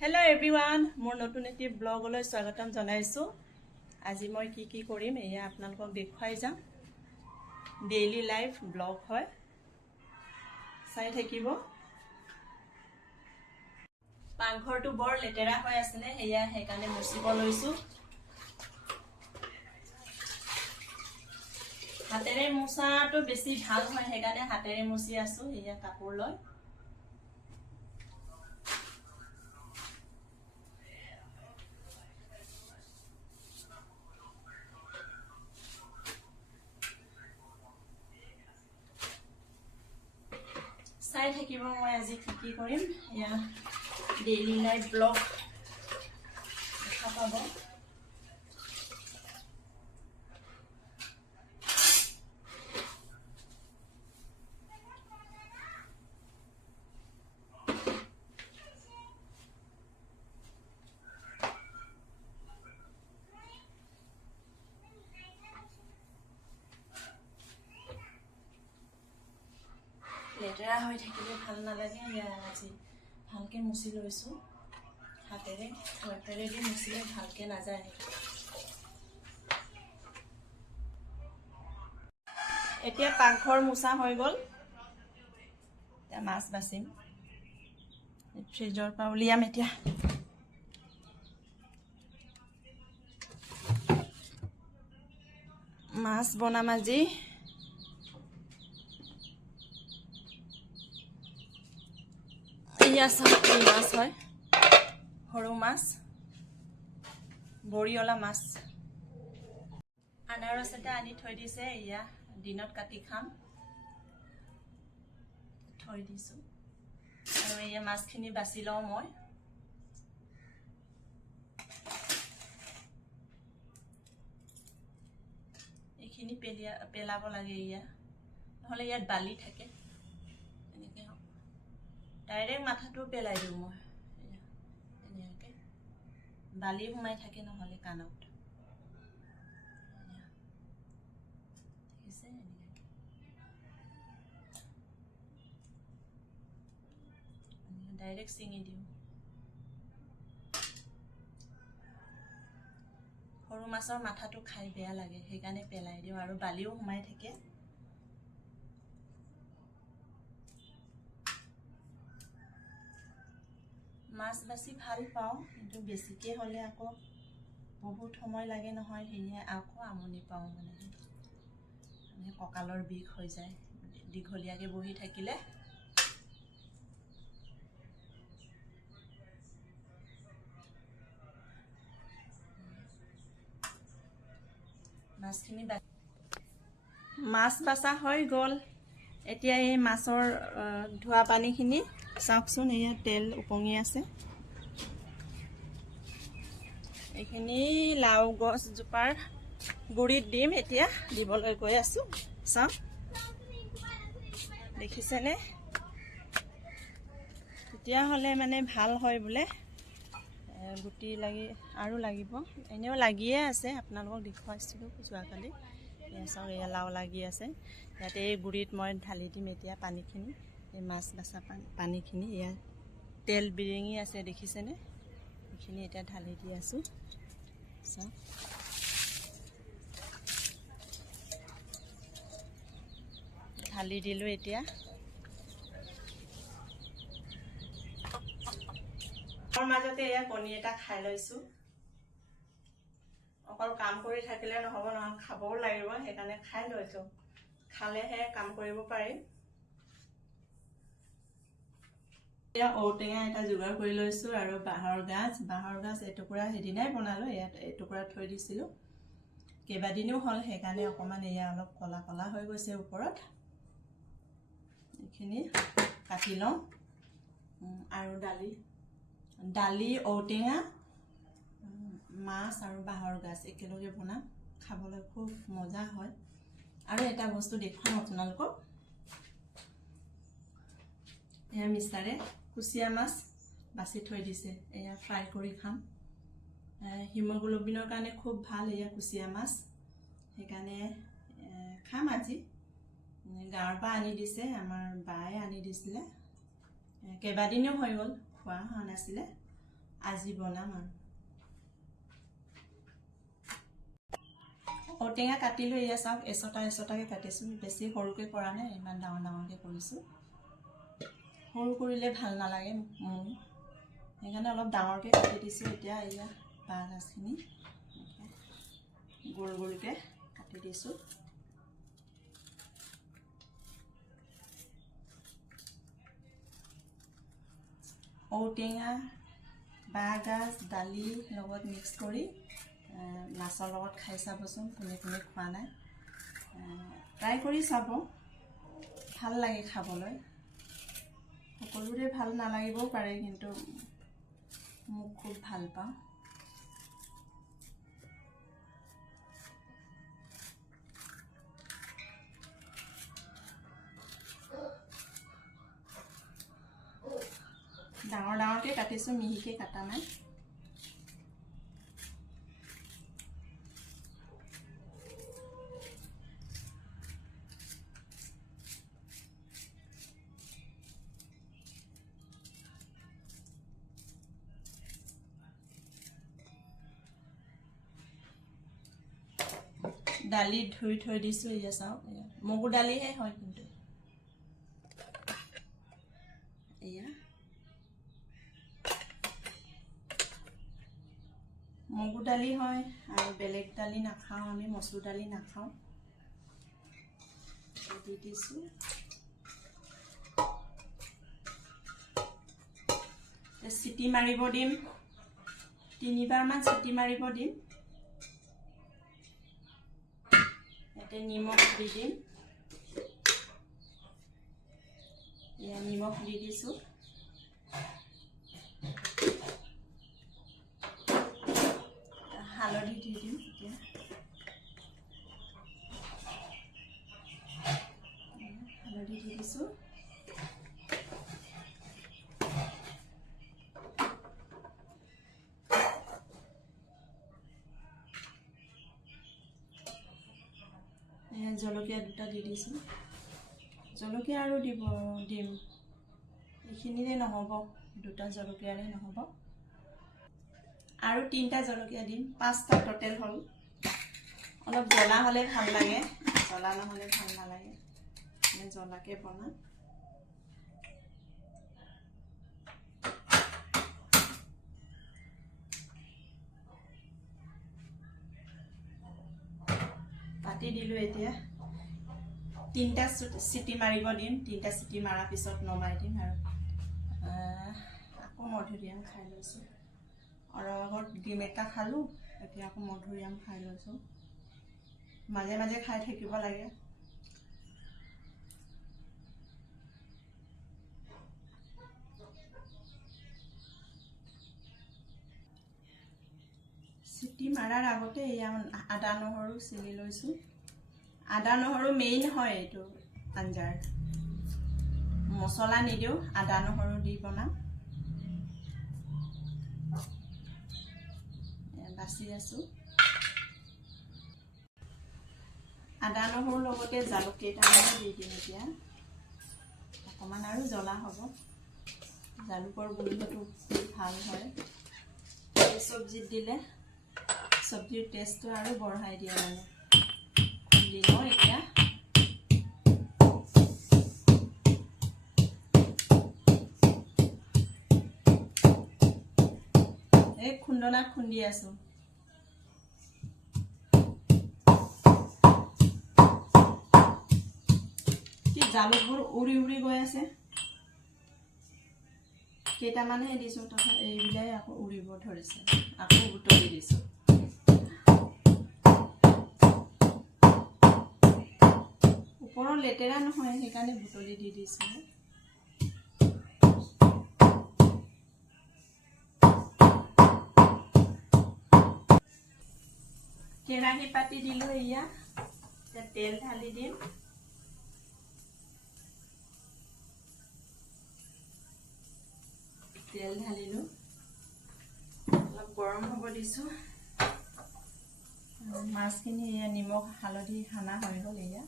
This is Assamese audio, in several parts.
Hello everyone, মোৰ নতুন এটি ব্লগলৈ স্বাগতম জনাইছো। আজি মই কি কৰিম এয়া আপোনালোকক দেখুৱাই যাম। ডেইলি লাইফ ব্লগ হয়। চাই থাকিব। পাকঘৰটো বৰ লেতেৰা হৈ আছিলে, এয়া সেইকাৰণে মুচিব লৈছো। হাতেৰে মুছাটো বেছি ভাল হয়, সেইকাৰণে হাতেৰে মুছি আছো। এয়া কাপোৰ লৈ চাই থাকিব। মই আজি কি কৰিম এয়া ডেইলি লাইফ ব্লগ দেখা পাব। লেতেৰা হৈ থাকিলে ভাল নালাগে। আজি ভালকে মুছি লৈছো হাতেৰে। ৱাইপাৰেদি মুচিলে ভালকে নাযায়। এতিয়া পাকঘৰ মুছা হৈ গ'ল। এতিয়া মাছ বাচিম, ফ্ৰিজৰ পৰা উলিয়াম। এতিয়া মাছ বনাম আজি। এয়া চাটনি মাছ হয়, সৰু মাছ, বৰিয়লা মাছ। আনাৰস এটা আনি থৈ দিছে, এয়া দিনত কাটি খাম থৈ দিছো। আৰু এয়া মাছখিনি বাছি লওঁ মই। এইখিনি পেলাব লাগে এয়া, নহ'লে ইয়াত বালি থাকে। এনেকৈ ডাইৰেক্ট মাথাটো পেলাই দিওঁ মই। এনেকৈ বালি সোমাই থাকে নহ'লে কাণত। ডাইৰেক্ট ছিঙি দিওঁ। সৰু মাছৰ মাথাটো খাই বেয়া লাগে, সেইকাৰণে পেলাই দিওঁ। আৰু বালিও সোমাই থাকে। মাছ বাছি ভাল পাওঁ, কিন্তু বেছিকৈ হ'লে আকৌ বহুত সময় লাগে নহয়। সেয়ে আকৌ আমনি পাওঁ। মানে কঁকালৰ বিষ হৈ যায় দীঘলীয়াকৈ বহি থাকিলে। মাছ বাছা হৈ গ'ল। এতিয়া এই মাছৰ ধোৱা পানীখিনি চাওকচোন, এয়া তেল উপঙি আছে। এইখিনি লাও গছজোপাৰ গুৰিত দিম। এতিয়া দিবলৈ গৈ আছো। চাওক, দেখিছেনে? তেতিয়াহ'লে মানে ভাল হয় বোলে। গুটি লাগি আৰু লাগিব, এনেও লাগিয়ে আছে। আপোনালোকক দেখুৱাইছিলোঁ যোৱাকালি। এয়া চাওক, এয়া লাও লাগি আছে। ইয়াতে এই গুৰিত মই ঢালি দিম এতিয়া পানীখিনি, এই মাছ বাছা পানীখিনি। এয়া তেল বিৰিঙি আছে, দেখিছেনে? এইখিনি এতিয়া ঢালি দি আছোঁ। চাওক, ঢালি দিলোঁ। এতিয়া মাজতে এয়া কণী এটা খাই লৈছোঁ। অকল কাম কৰি থাকিলে নহ'ব নহয়, খাবও লাগিব। সেইকাৰণে খাই লৈছোঁ। খালেহে কাম কৰিব পাৰিম। এতিয়া ঔটেঙা এটা যোগাৰ কৰি লৈছোঁ আৰু বাঁহৰ গাজ এটুকুৰা সেইদিনাই বনালোঁ। ইয়াত এটুকুৰা থৈ দিছিলোঁ, কেইবাদিনো হ'ল। সেইকাৰণে অকণমান এয়া অলপ ক'লা ক'লা হৈ গৈছে ওপৰত। এইখিনি কাটি লওঁ। আৰু দালি, ঔটেঙা, মাছ আৰু বাঁহৰ গাজ একেলগে বনাম। খাবলৈ খুব মজা হয়। আৰু এটা বস্তু দেখুৱাম আপোনালোকক। এয়া মিষ্টাৰে কুচিয়া মাছ বাছি থৈ দিছে, এয়া ফ্ৰাই কৰি খাম। হিমোগ্ল'বিনৰ কাৰণে খুব ভাল এয়া কুচিয়া মাছ। সেইকাৰণে খাম আজি। গাঁৱৰ পৰা আনি দিছে, আমাৰ বায়ে আনি দিছিলে। কেইবাদিনো হৈ গ'ল, খোৱা হোৱা নাছিলে। আজি বনাম আৰু ঔটেঙা কাটিলো এয়া চাওক এচটাকে কাটিছো বেছি সৰুকৈ কৰা নাই ইমান ডাঙৰকৈ কৰিছোঁ সৰু কৰিলে ভাল নালাগে সেইকাৰণে অলপ ডাঙৰকৈ কাটি দিছোঁ এতিয়া এয়া বাঁহ গাজখিনি গোল গোলকৈ কাটি দিছোঁ ঔটেঙা বাঁহগাজ দালি লগত মিক্স কৰি মাছৰ লগত খাই চাবচোন কোনে কোনে খোৱা নাই ট্ৰাই কৰি চাব ভাল লাগে খাবলৈ সকলোৰে ভাল নালাগিবও পাৰে কিন্তু মোক খুব ভাল পাওঁ ডাঙৰকৈ কাটিছোঁ মিহিকৈ কাটা নাই দালি ধুই থৈ দিছোঁ এয়া চাওক মগু দালিহে হয় কিন্তু এয়া মগু দালি হয় আৰু বেলেগ দালি নাখাওঁ আমি মচুৰ দালি নাখাওঁ দি দিছোঁ চিটি মাৰিব দিম 3বাৰমান চিটি মাৰিব দিম ইয়াতে নিমখ দি দিম এয়া নিমখ দি দিছোঁ হালধি দি দিম এতিয়া হালধি দি দিছোঁ জলকীয়া দুটা দি দিছোঁ জলকীয়া আৰু দিম এইখিনিৰে নহ'ব দুটা জলকীয়াৰে নহ'ব আৰু 3টা জলকীয়া দিম 5টা টোটেল হ'ল অলপ জ্বলা হ'লে ভাল লাগে জ্বলা নহ'লে ভাল নালাগে মানে জ্বলাকৈ বনাম কাটি দিলোঁ এতিয়া 3টা চিটি মাৰিব দিম 3টা চিটি মাৰাৰ পিছত নমাই দিম আৰু আকৌ মধুৰিআম খাই লৈছোঁ আৰু আগত ডিম এটা খালোঁ এতিয়া আকৌ মধুৰিআম খাই লৈছোঁ মাজে মাজে খাই থাকিব লাগে চিটি মাৰাৰ আগতে এয়া আদা নহৰু ছিঙি লৈছোঁ আদা নহৰু মেইন হয় এইটো আঞ্জাৰ মছলা নিদিওঁ আদা নহৰু দি বনাম বাছি আছোঁ আদা নহৰুৰ লগতে জালুক কেইটামান দি দিম এতিয়া অকণমান আৰু জ্বলা হ'ব জালুকৰ গোন্ধটো ভাল হয় এই চব্জিত দিলে চব্জিৰ টেষ্টটো আৰু বঢ়াই দিয়ে মানে দিম এতিয়া এই খুন্দনাত খুন্দি আছোঁ কি জালুকবোৰ উৰি উৰি গৈ আছে কেইটামানহে দিছোঁ তথা এইবিলাক আকৌ উৰিব ধৰিছে আকৌ বুটলি দিছোঁ ওপৰৰ লেতেৰা নহয় সেইকাৰণে বুটলি দি দিছোঁ কেৰাহী পাতি দিলোঁ এয়া তেল ঢালি দিম তেল ঢালিলোঁ অলপ গৰম হ'ব দিছোঁ মাছখিনি এয়া নিমখ হালধি সানা হৈ গ'ল এয়া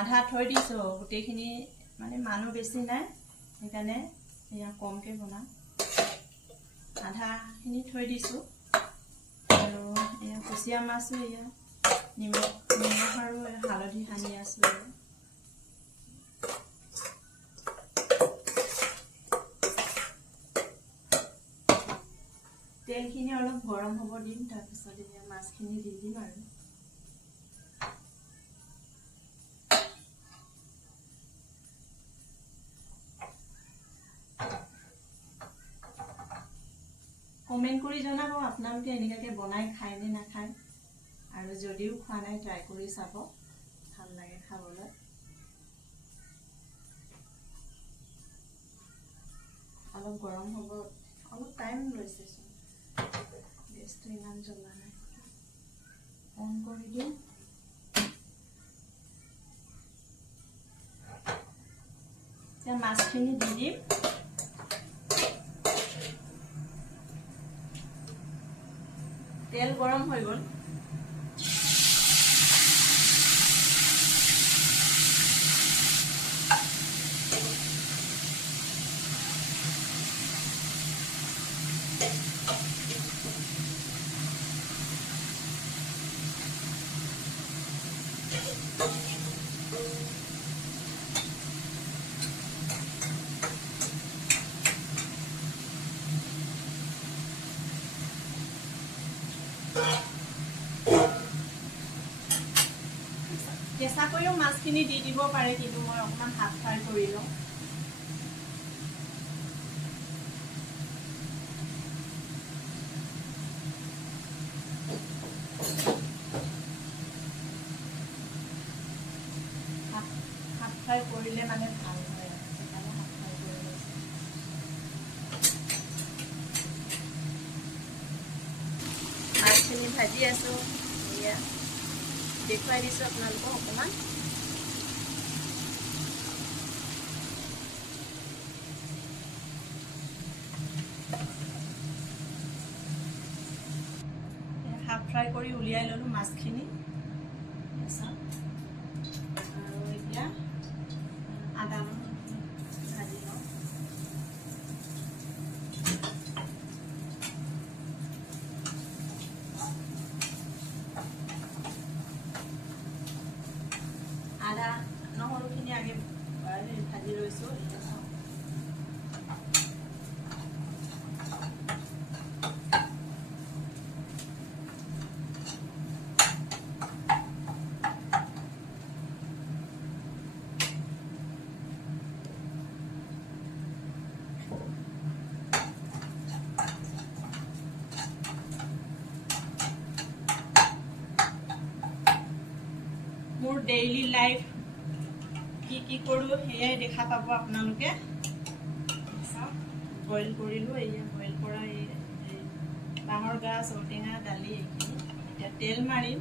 আধা থৈ দিছোঁ গোটেইখিনি মানে মানুহ বেছি নাই সেইকাৰণে এয়া কমকৈ বনাম আধাখিনি থৈ দিছোঁ আৰু এয়া কুচিয়া মাছো এয়া নিমখ আৰু হালধি সানি আছোঁ। তেলখিনি অলপ গৰম হ'ব দিম, তাৰপিছত এতিয়া মাছখিনি দি দিম আৰু কমেণ্ট কৰি জনাব আপোনালোকে এনেকুৱাকৈ বনাই খায় নে নাখায়, আৰু যদিও খোৱা নাই ট্ৰাই কৰি চাব, ভাল লাগে খাবলৈ। অলপ গৰম হ'ব, অলপ টাইম লৈছেচোন, গেছটো ইমান জ্বলা নাই, অন কৰি দিম। এতিয়া মাছখিনি দি দিম। তেল গৰম হৈ গ'ল। কেঁচা কৰিও মাছখিনি দি দিব পাৰে, কিন্তু মই অকণমান হাফ ফ্ৰাই কৰি লওঁ। হাফ ফ্ৰাই কৰিলে মানে ভাল হয়, সেইকাৰণে হাফ ফ্ৰাই কৰি লৈছোঁ। মাছখিনি ভাজি আছোঁ, এয়া দেখুৱাই দিছোঁ আপোনালোকক অকণমান। হাফ ফ্ৰাই কৰি উলিয়াই ল'লোঁ মাছখিনি, আৰু এতিয়া আদা নহৰু ভাজি লওঁ। আদা নহৰুখিনি আগে ভাজি লৈছোঁ। এতিয়া চাওঁ, মোৰ ডেইলি লাইফ কি কৰোঁ সেয়াই দেখা পাব আপোনালোকে। বইল কৰিলোঁ, এয়া বইল কৰা এই বাঁহৰ গাজ, ঔটেঙা, দালি এইখিনি। এতিয়া তেল মাৰিম।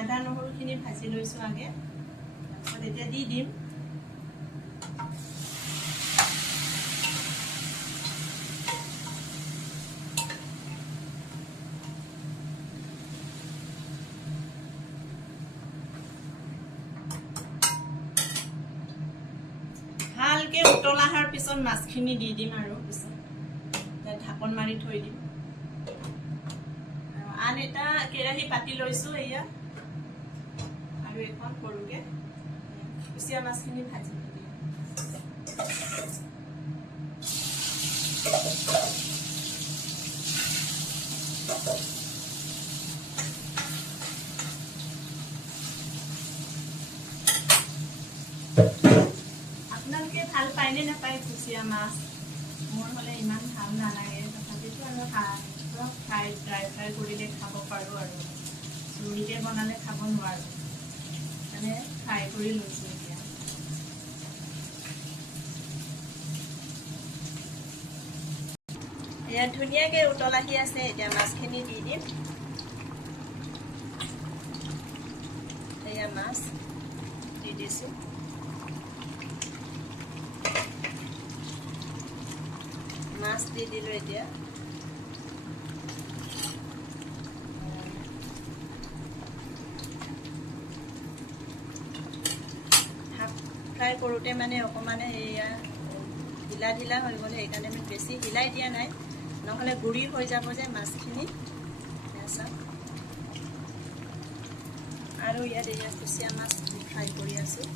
আদা নহৰুখিনি ভাজি লৈছোঁ আগে, তাৰপিছত এতিয়া দি দিম। ভালকৈ উতল অহাৰ পিছত মাছখিনি দি দিম, আৰু পিছত ঢাকন মাৰি থৈ দিম। আৰু আন এটা কেৰাহী পাতি লৈছোঁ এয়া, আৰু এখন সৰুকৈ কুচিয়া মাছখিনি ভাজি দিম। আপোনালোকে ভাল পায়নে নাপায় কুচিয়া মাছ? মোৰ হ'লে ইমান ভাল নালাগে, তথাপিতো আৰু ড্ৰাই ফ্ৰাই কৰিলে খাব পাৰোঁ, আৰু জুইতে বনালে খাব নোৱাৰোঁ, মানে ফ্ৰাই কৰি লৈছোঁ। এতিয়া ইয়াত ধুনীয়াকৈ উতল আহি আছে, এতিয়া মাছখিনি দি দিম। এয়া মাছ দি দিছোঁ। মাছ দি দিলোঁ। এতিয়া হাফ ফ্ৰাই কৰোঁতে মানে অকণমান এয়া ঢিলা ঢিলা হৈ গ'ল, সেইকাৰণে আমি বেছি হিলাই দিয়া নাই, নহ'লে গুড়ি হৈ যাব যে মাছখিনি। চাওক, আৰু ইয়াত এয়া কুচিয়া মাছ ফ্ৰাই কৰি আছোঁ।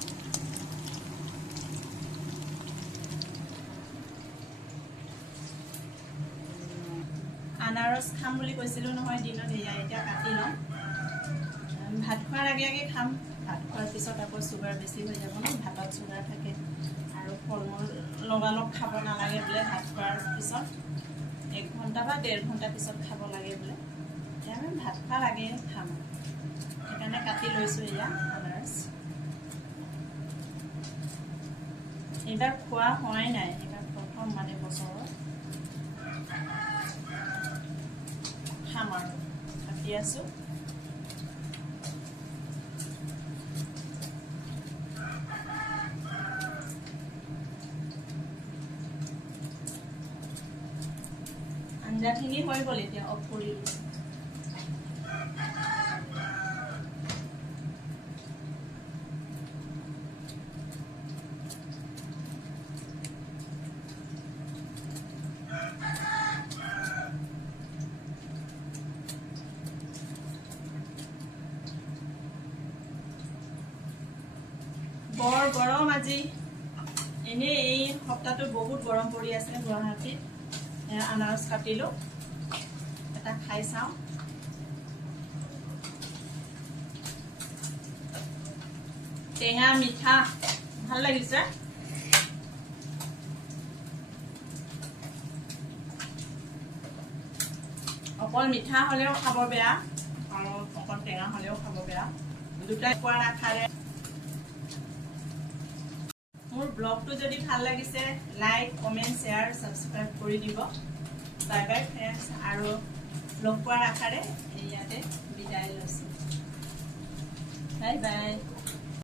আনাৰস খাম বুলি কৈছিলোঁ নহয় দিনত, এয়া এতিয়া কাটি লওঁ। ভাত খোৱাৰ আগে আগে খাম, ভাত খোৱাৰ পিছত আকৌ চুগাৰ বেছি হৈ যাব ন, ভাতত চুগাৰ থাকে। আৰু ফল মূল লগালগ খাব নালাগে বোলে, ভাত খোৱাৰ পিছত 1 ঘণ্টা বা 1.5 ঘণ্টা পিছত খাব লাগে বোলে। এতিয়া আমি ভাত খোৱাৰ আগে খাম, সেইকাৰণে কাটি লৈছোঁ এয়া আনাৰস। এইবাৰ খোৱা হোৱাই নাই, এইবাৰ প্ৰথম মানে বছৰত খাম আৰু কাটি আছোঁ। আঞ্জাখিনি হৈ গ'ল, এতিয়া অফ কৰিলোঁ। বৰ গৰম আজি, এনেই এই সপ্তাহটো বহুত গৰম পৰি আছে গুৱাহাটীত। আনাৰস কাটিলোঁ, এটা খাই চাওঁ। টেঙা মিঠা ভাল লাগিছে। অকল মিঠা হ'লেও খাব বেয়া, আৰু অকল টেঙা হ'লেও খাব বেয়া, দুটাই খোৱাৰ আশাৰে। মোৰ ব্লগটো যদি ভাল লাগিছে, লাইক, কমেণ্ট, শ্বেয়াৰ, ছাবস্ক্ৰাইব কৰি দিব। বাই বাই ফ্ৰেণ্ডছ, আৰু লগ পোৱাৰ আশাৰে ইয়াতে বিদায় লৈছোঁ। Bye bye.